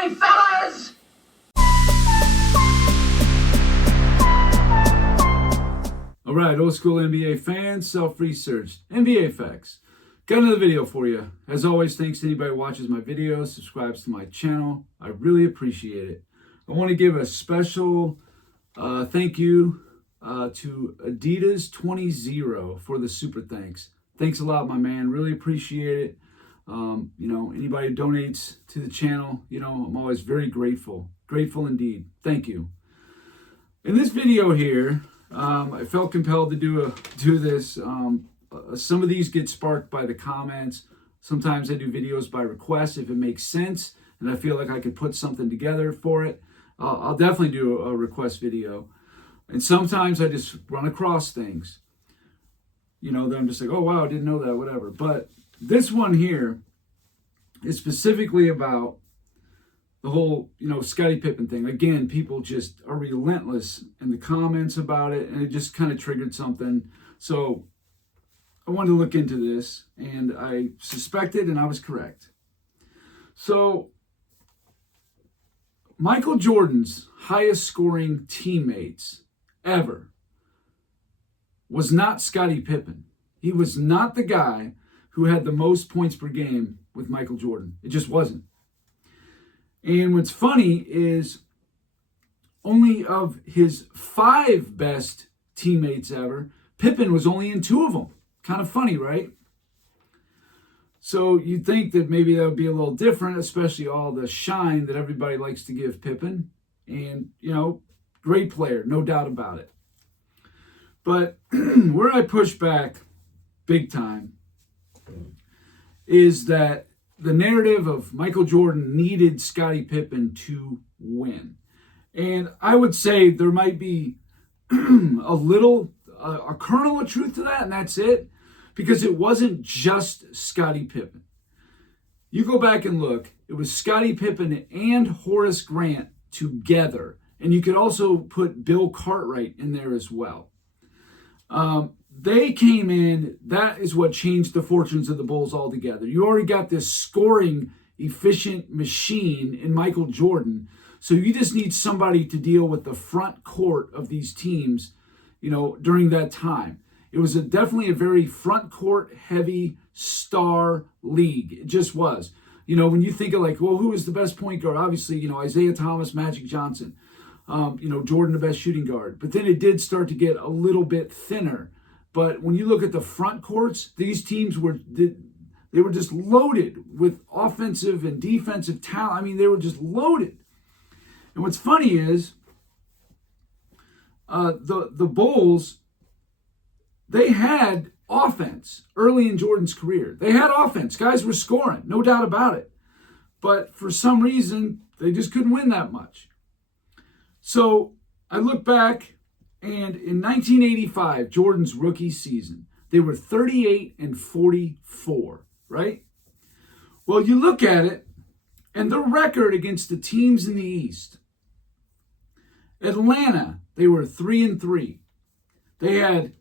me, fellas! All right, old school NBA fans, self-researched, NBA facts. Got another video for you. As always, thanks to anybody who watches my videos, subscribes to my channel. I really appreciate it. I want to give a special thank you to Adidas 20 for the super thanks. Thanks a lot, my man. Really appreciate it. Anybody who donates to the channel, I'm always very grateful. Grateful indeed. Thank you. In this video here, I felt compelled to do this. Some of these get sparked by the comments. Sometimes I do videos by request if it makes sense and I feel like I could put something together for it. I'll definitely do a request video. And sometimes I just run across things. That I'm just like, oh wow, I didn't know that, whatever. But this one here is specifically about the whole, Scottie Pippen thing. Again, people just are relentless in the comments about it, and it just kind of triggered something. So I wanted to look into this, and I suspected, and I was correct. So Michael Jordan's highest scoring teammates ever was not Scottie Pippen. He was not the guy who had the most points per game with Michael Jordan. It just wasn't. And what's funny is only of his 5 best teammates ever, Pippen was only in 2 of them. Kind of funny, right? So you'd think that maybe that would be a little different, especially all the shine that everybody likes to give Pippen. And, great player, no doubt about it. But where I push back big time is that the narrative of Michael Jordan needed Scottie Pippen to win. And I would say there might be a kernel of truth to that, and that's it. Because it wasn't just Scottie Pippen. You go back and look, it was Scottie Pippen and Horace Grant together. And you could also put Bill Cartwright in there as well. They came in, that is what changed the fortunes of the Bulls altogether. You already got this scoring efficient machine in Michael Jordan. So you just need somebody to deal with the front court of these teams, during that time. It was definitely a very front court heavy star league. It just was. When you think of who is the best point guard? Obviously, Isaiah Thomas, Magic Johnson, Jordan, the best shooting guard. But then it did start to get a little bit thinner. But when you look at the front courts, these teams were just loaded with offensive and defensive talent. I mean, they were just loaded. And what's funny is the Bulls, they had offense early in Jordan's career. They had offense. Guys were scoring, no doubt about it. But for some reason, they just couldn't win that much. So I look back, and in 1985, Jordan's rookie season, they were 38-44, right? Well, you look at it, and their record against the teams in the East. Atlanta, they were 3-3. They had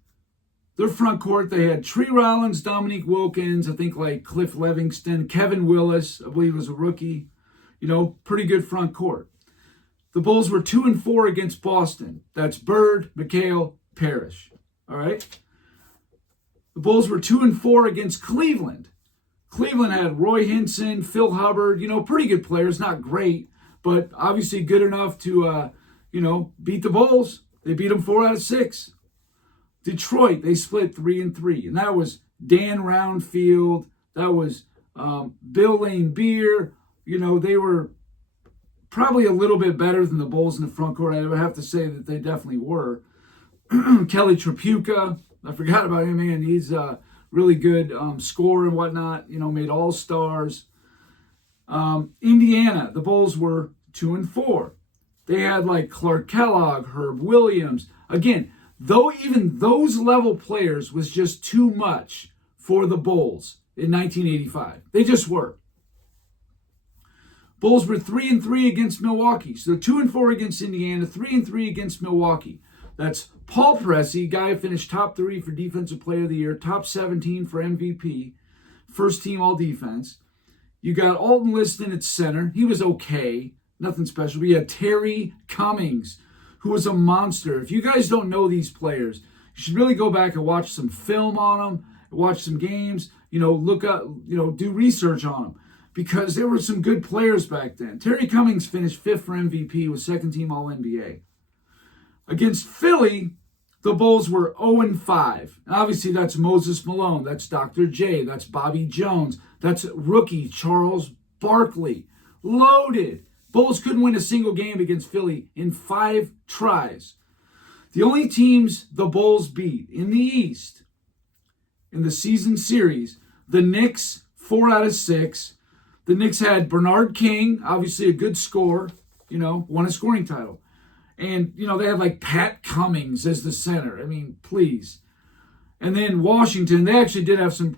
their front court, they had Tree Rollins, Dominique Wilkins, I think Cliff Livingston, Kevin Willis, I believe was a rookie. Pretty good front court. The Bulls were 2-4 against Boston. That's Bird, McHale, Parrish. All right? The Bulls were 2-4 against Cleveland. Cleveland had Roy Hinson, Phil Hubbard, pretty good players, not great, but obviously good enough to, beat the Bulls. They beat them 4 out of 6. Detroit, they split 3-3. And that was Dan Roundfield. That was Bill Lane Beer. They were probably a little bit better than the Bulls in the front court. I would have to say that they definitely were. Kelly Tripucka, I forgot about him, man. He's a really good scorer and whatnot. Made All-Stars. Indiana, the Bulls were 2-4. They had Clark Kellogg, Herb Williams. Again, though even those level players was just too much for the Bulls in 1985. They just were. Bulls were 3-3 against Milwaukee. So 2-4 against Indiana, 3-3 against Milwaukee. That's Paul Pressey, guy who finished top 3 for Defensive Player of the Year, top 17 for MVP, first team all defense. You got Alton Liston at center. He was okay. Nothing special. But you had Terry Cummings, who was a monster. If you guys don't know these players, you should really go back and watch some film on them, watch some games, look up, do research on them, because there were some good players back then. Terry Cummings finished 5th for MVP, was second team All-NBA. Against Philly, the Bulls were 0-5. And obviously, that's Moses Malone. That's Dr. J. That's Bobby Jones. That's rookie Charles Barkley. Loaded. Bulls couldn't win a single game against Philly in 5 tries. The only teams the Bulls beat in the East in the season series, the Knicks, 4 out of 6. The Knicks had Bernard King, obviously a good scorer, won a scoring title. And, they had like Pat Cummings as the center. I mean, please. And then Washington, they actually did have some,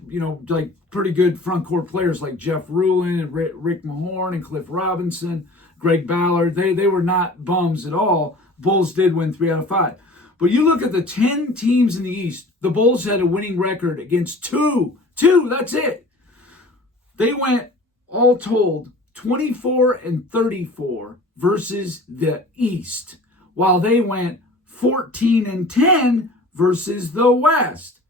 pretty good front court players like Jeff Rulin and Rick Mahorn and Cliff Robinson, Greg Ballard. They were not bums at all. Bulls did win 3 out of 5. But you look at the 10 teams in the East, the Bulls had a winning record against 2. 2, that's it. They went, all told, 24-34 versus the East, while they went 14-10 versus the West.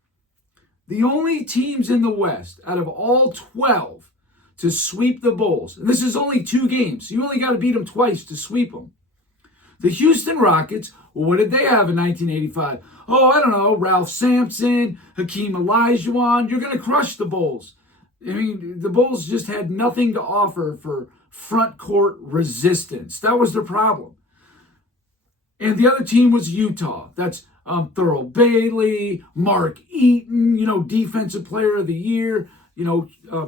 The only teams in the West out of all 12 to sweep the Bulls, and this is only 2 games, so you only got to beat them twice to sweep them. The Houston Rockets, well, what did they have in 1985? Oh, I don't know, Ralph Sampson, Hakeem Olajuwon. You're going to crush the Bulls. I mean, the Bulls just had nothing to offer for front court resistance. That was their problem. And the other team was Utah. That's Thurl Bailey, Mark Eaton, defensive player of the year,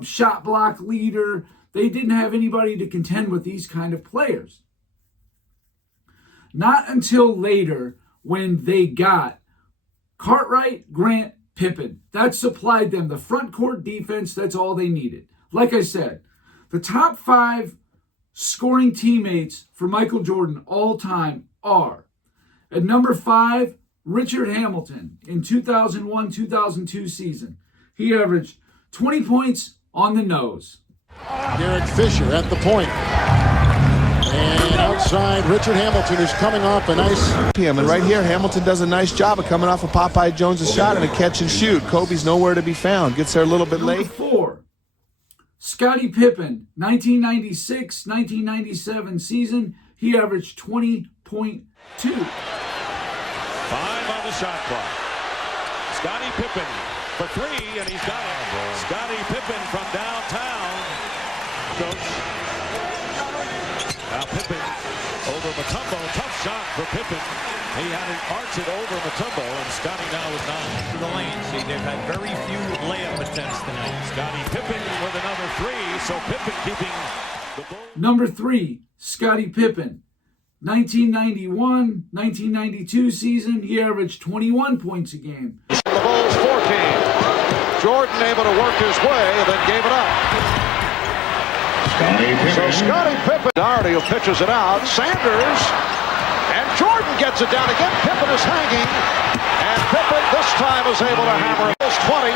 shot block leader. They didn't have anybody to contend with these kind of players. Not until later when they got Cartwright, Grant, Pippen. That supplied them the front court defense. That's all they needed. Like I said, the top 5 scoring teammates for Michael Jordan all time are, at number 5, Richard Hamilton in 2001-2002 season. He averaged 20 points on the nose. Derek Fisher at the point. And outside, Richard Hamilton, who's coming off a nice... And right here, Hamilton does a nice job of coming off of Popeye Jones' shot and a catch and shoot. Kobe's nowhere to be found. Gets there a little bit late. Number 4, Scottie Pippen, 1996-1997 season. He averaged 20.2. 5 on the shot clock. Scottie Pippen for 3, and he's got it. Scottie Pippen from downtown. Now Pippen over Mutombo. Tough shot for Pippen. He had it arch it over Mutombo, and Scottie now with 9. The lane. See, they've had very few layup attempts tonight. Scottie Pippen with another 3, so Pippen keeping the Bulls. Number 3, Scottie Pippen. 1991-1992 season, he averaged 21 points a game. The Bulls 14. Jordan able to work his way, and then gave it up. So Scottie Pippen, Doherty who pitches it out. Sanders, and Jordan gets it down again. Pippen is hanging, and Pippen this time is able to hammer it. 20,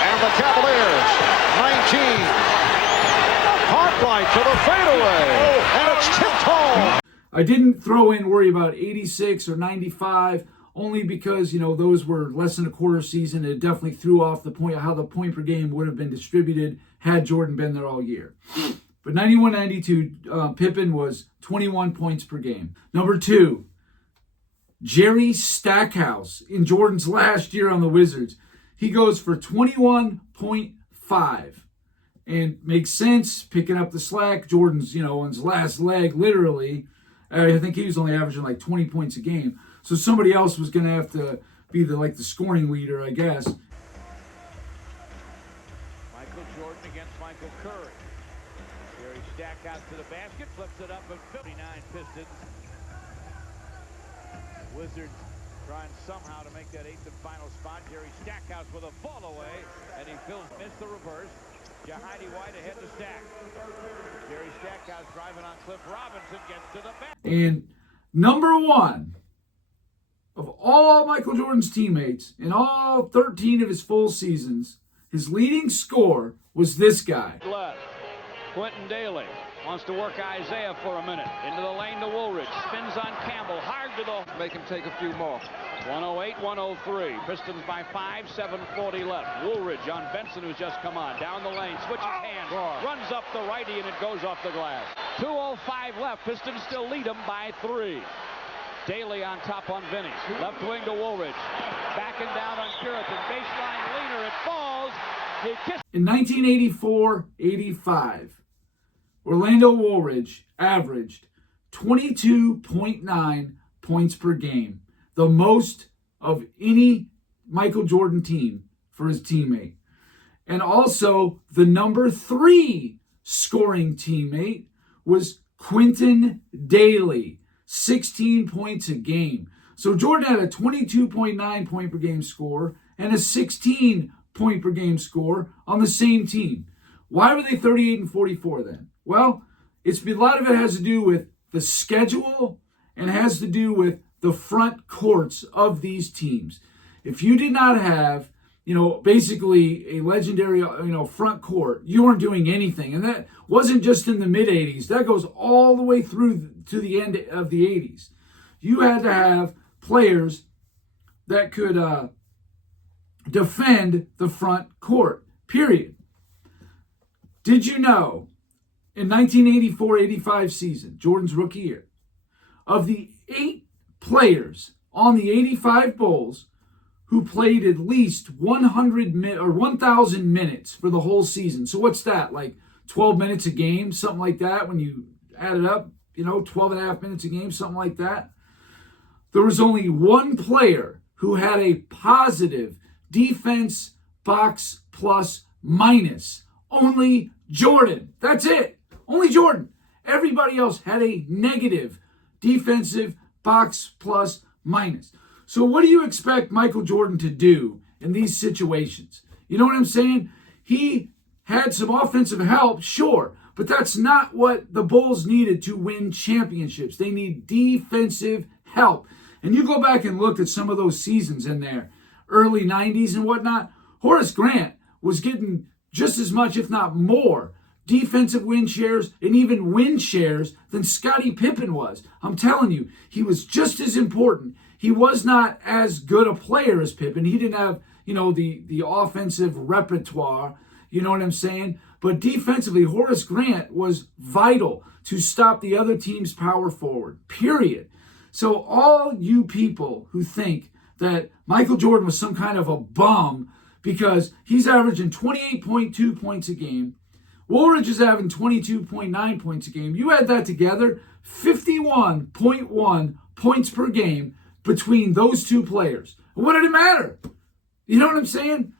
and the Cavaliers 19. Hartlight for the fadeaway, and it's tipped home. I didn't throw in worry about 86 or 95, only because, those were less than a quarter season. It definitely threw off the point of how the point per game would have been distributed had Jordan been there all year. But 91-92, Pippen was 21 points per game. Number 2, Jerry Stackhouse in Jordan's last year on the Wizards. He goes for 21.5. And makes sense, picking up the slack. Jordan's, on his last leg, literally. I think he was only averaging like 20 points a game. So somebody else was going to have to be the scoring leader, I guess. Michael Jordan against Michael Curry. Jerry Stackhouse to the basket, flips it up at 59 Pistons. Wizards trying somehow to make that 8th and final spot. Jerry Stackhouse with a fall away, and he missed the reverse. Jahidi White ahead to Stack. Jerry Stackhouse driving on Cliff Robinson, gets to the back. And number 1 of all Michael Jordan's teammates in all 13 of his full seasons, his leading scorer was this guy. Left. Quentin Daly wants to work Isaiah for a minute. Into the lane to Woolridge. Spins on Campbell. Hard to the... Make him take a few more. 108-103. Pistons by 5, 7:40 left. Woolridge on Benson, who's just come on. Down the lane, switches hands, runs up the righty, and it goes off the glass. 2:05 left. Pistons still lead them by 3. Daly on top on Vinny. Left wing to Woolridge. Backing down on Puritan. Baseline leaner. It falls. He kissed. In 1984-85, Orlando Woolridge averaged 22.9 points per game, the most of any Michael Jordan team for his teammate. And also the number 3 scoring teammate was Quentin Daly, 16 points a game. So Jordan had a 22.9 point per game score and a 16 point per game score on the same team. Why were they 38 and 44 then? Well, a lot of it has to do with the schedule and has to do with the front courts of these teams. If you did not have, basically a legendary, front court, you weren't doing anything. And that wasn't just in the mid-'80s. That goes all the way through to the end of the 80s. You had to have players that could defend the front court, period. Did you know, in 1984-85 season, Jordan's rookie year, of the 8 players on the 85 Bulls who played at least 1,000 minutes for the whole season. So what's that, like 12 minutes a game, something like that when you add it up, 12 and a half minutes a game, something like that. There was only one player who had a positive defense box plus minus. Only Jordan. That's it. Only Jordan. Everybody else had a negative defensive box plus minus. So what do you expect Michael Jordan to do in these situations? You know what I'm saying? He had some offensive help, sure, but that's not what the Bulls needed to win championships. They need defensive help. And you go back and look at some of those seasons in there, early 90s and whatnot, Horace Grant was getting just as much, if not more, defensive win shares and even win shares than Scottie Pippen was. I'm telling you, he was just as important. He was not as good a player as Pippen. He didn't have, the offensive repertoire, you know what I'm saying? But defensively, Horace Grant was vital to stop the other team's power forward, period. So all you people who think that Michael Jordan was some kind of a bum because he's averaging 28.2 points a game, Woolridge is having 22.9 points a game. You add that together, 51.1 points per game between those two players. What did it matter? You know what I'm saying?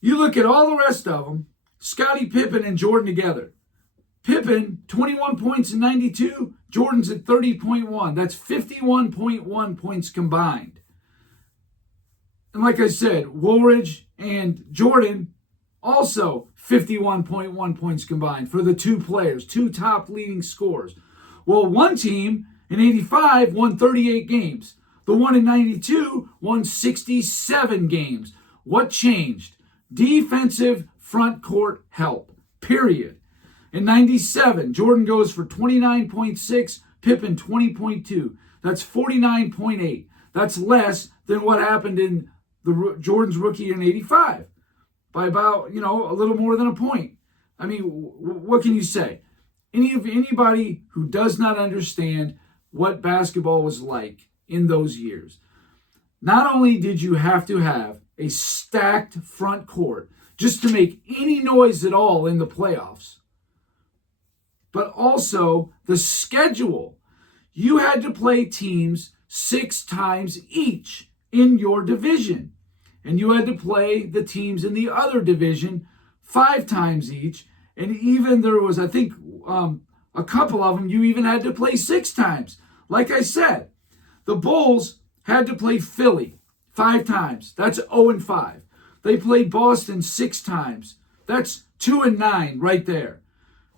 You look at all the rest of them, Scottie Pippen and Jordan together. Pippen, 21 points in 92. Jordan's at 30.1. That's 51.1 points combined. And like I said, Woolridge and Jordan, also 51.1 points combined for the two players, two top leading scorers. Well, one team in 85 won 38 games. The one in 92 won 67 games. What changed? Defensive front court help, period. In 97, Jordan goes for 29.6, Pippen 20.2. That's 49.8. That's less than what happened in Jordan's rookie year in 85 by about, a little more than a point. I mean, what can you say? Anybody who does not understand what basketball was like in those years, not only did you have to have a stacked front court just to make any noise at all in the playoffs, but also the schedule. You had to play teams 6 times each in your division. And you had to play the teams in the other division 5 times each. And even there was, I think, a couple of them you even had to play 6 times. Like I said, the Bulls had to play Philly 5 times. That's 0-5. They played Boston 6 times. That's 2-9 right there.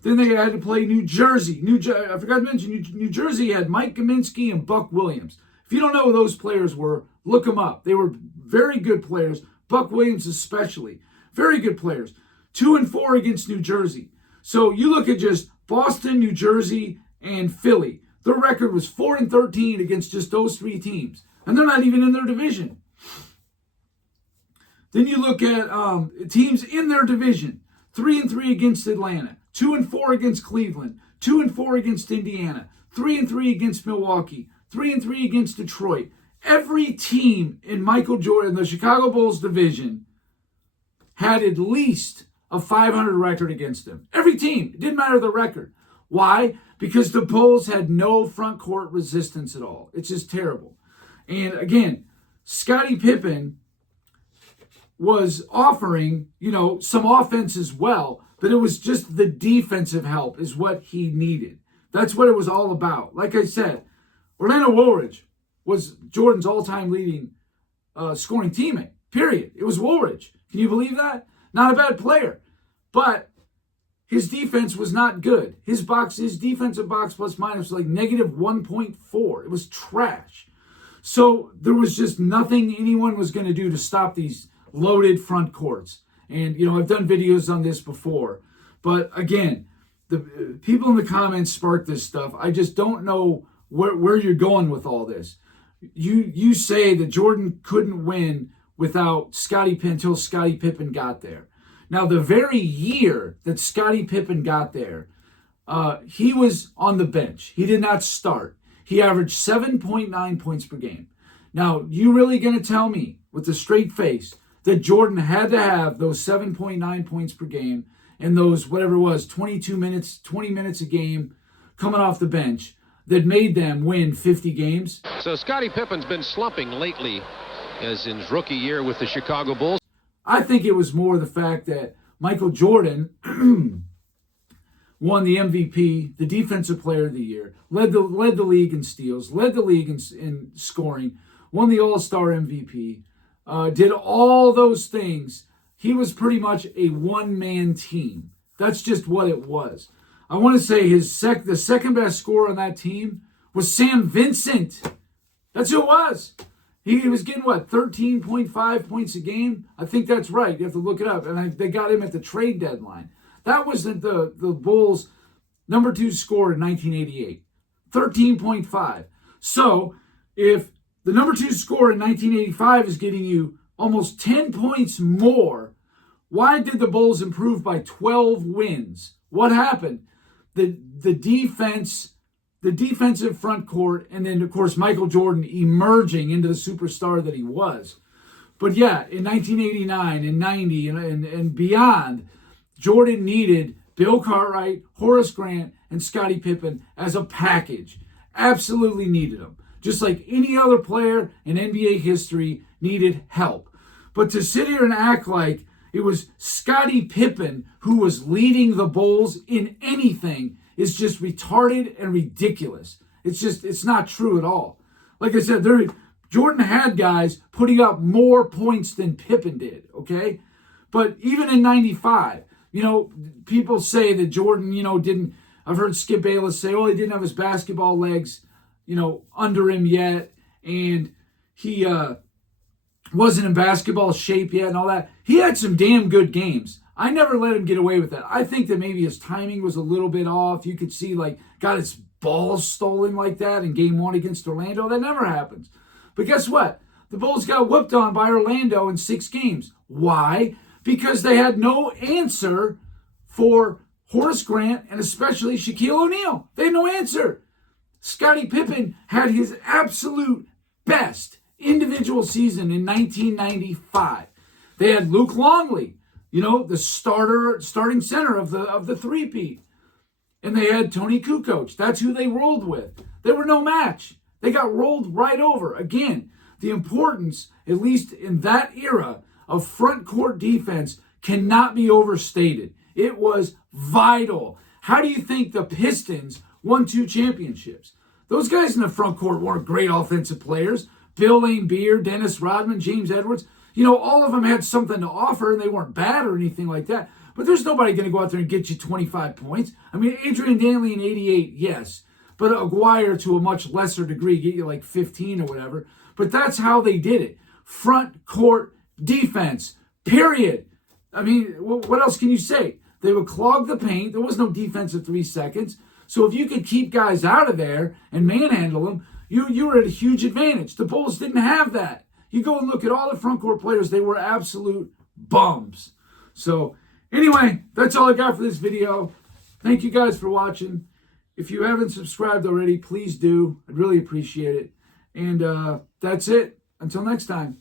Then they had to play New Jersey. I forgot to mention, New Jersey had Mike Kaminsky and Buck Williams. If you don't know who those players were, look them up. They were very good players. Buck Williams especially. Very good players. 2-4 against New Jersey. So you look at just Boston, New Jersey, and Philly. Their record was 4-13 against just those three teams. And they're not even in their division. Then you look at teams in their division. 3-3 against Atlanta. 2-4 against Cleveland. 2-4 against Indiana. 3-3 against Milwaukee. 3-3 against Detroit. Every team in Michael Jordan, the Chicago Bulls division, had at least a 500 record against them. Every team. It didn't matter the record. Why? Because the Bulls had no front court resistance at all. It's just terrible. And again, Scottie Pippen was offering, some offense as well, but it was just the defensive help is what he needed. That's what it was all about. Like I said, Orlando Woolridge was Jordan's all-time leading scoring teammate, period. It was Woolridge. Can you believe that? Not a bad player, but his defense was not good. His defensive box plus minus was like negative 1.4. It was trash. So there was just nothing anyone was going to do to stop these loaded front courts. And, I've done videos on this before. But again, the people in the comments spark this stuff. I just don't know where you're going with all this. You say that Jordan couldn't win without Scottie Pippen until Scottie Pippen got there. Now, the very year that Scottie Pippen got there, he was on the bench. He did not start. He averaged 7.9 points per game. Now, you really going to tell me with a straight face that Jordan had to have those 7.9 points per game and those, whatever it was, 20 minutes a game coming off the bench that made them win 50 games? So Scottie Pippen's been slumping lately as in his rookie year with the Chicago Bulls. I think it was more the fact that Michael Jordan won the MVP, the Defensive Player of the Year, led the league in steals, led the league in scoring, won the All-Star MVP, did all those things. He was pretty much a one-man team. That's just what it was. I want to say the second best scorer on that team was Sam Vincent. That's who it was. He was getting, 13.5 points a game? I think that's right. You have to look it up. And they got him at the trade deadline. That was the Bulls' number 2 scorer in 1988. 13.5. So if the number 2 scorer in 1985 is getting you almost 10 points more, why did the Bulls improve by 12 wins? What happened? The defensive front court, and then, of course, Michael Jordan emerging into the superstar that he was. But, yeah, in 1989 and 90 and beyond, Jordan needed Bill Cartwright, Horace Grant, and Scottie Pippen as a package. Absolutely needed them. Just like any other player in NBA history needed help. But to sit here and act like it was Scottie Pippen who was leading the Bulls in anything is just retarded and ridiculous. It's not true at all. Like I said, Jordan had guys putting up more points than Pippen did, okay? But even in 95, people say that Jordan, didn't, I've heard Skip Bayless say, he didn't have his basketball legs, under him yet, and he wasn't in basketball shape yet and all that. He had some damn good games. I never let him get away with that. I think that maybe his timing was a little bit off. You could see, got his balls stolen like that in Game 1 against Orlando. That never happens. But guess what? The Bulls got whooped on by Orlando in 6 games. Why? Because they had no answer for Horace Grant and especially Shaquille O'Neal. They had no answer. Scottie Pippen had his absolute best individual season in 1995. They had Luke Longley, the starting center of the three-peat. And they had Tony Kukoc. That's who they rolled with. They were no match. They got rolled right over. Again, the importance, at least in that era, of front court defense cannot be overstated. It was vital. How do you think the Pistons won 2 championships? Those guys in the front court weren't great offensive players. Bill Laimbeer, Dennis Rodman, James Edwards. All of them had something to offer, and they weren't bad or anything like that. But there's nobody going to go out there and get you 25 points. I mean, Adrian Danley in 88, yes. But Aguirre, to a much lesser degree, get you 15 or whatever. But that's how they did it. Front court defense, period. I mean, what else can you say? They would clog the paint. There was no defensive 3 seconds. So if you could keep guys out of there and manhandle them, you were at a huge advantage. The Bulls didn't have that. You go and look at all the front court players. They were absolute bums. So anyway, that's all I got for this video. Thank you guys for watching. If you haven't subscribed already, please do. I'd really appreciate it. And that's it. Until next time.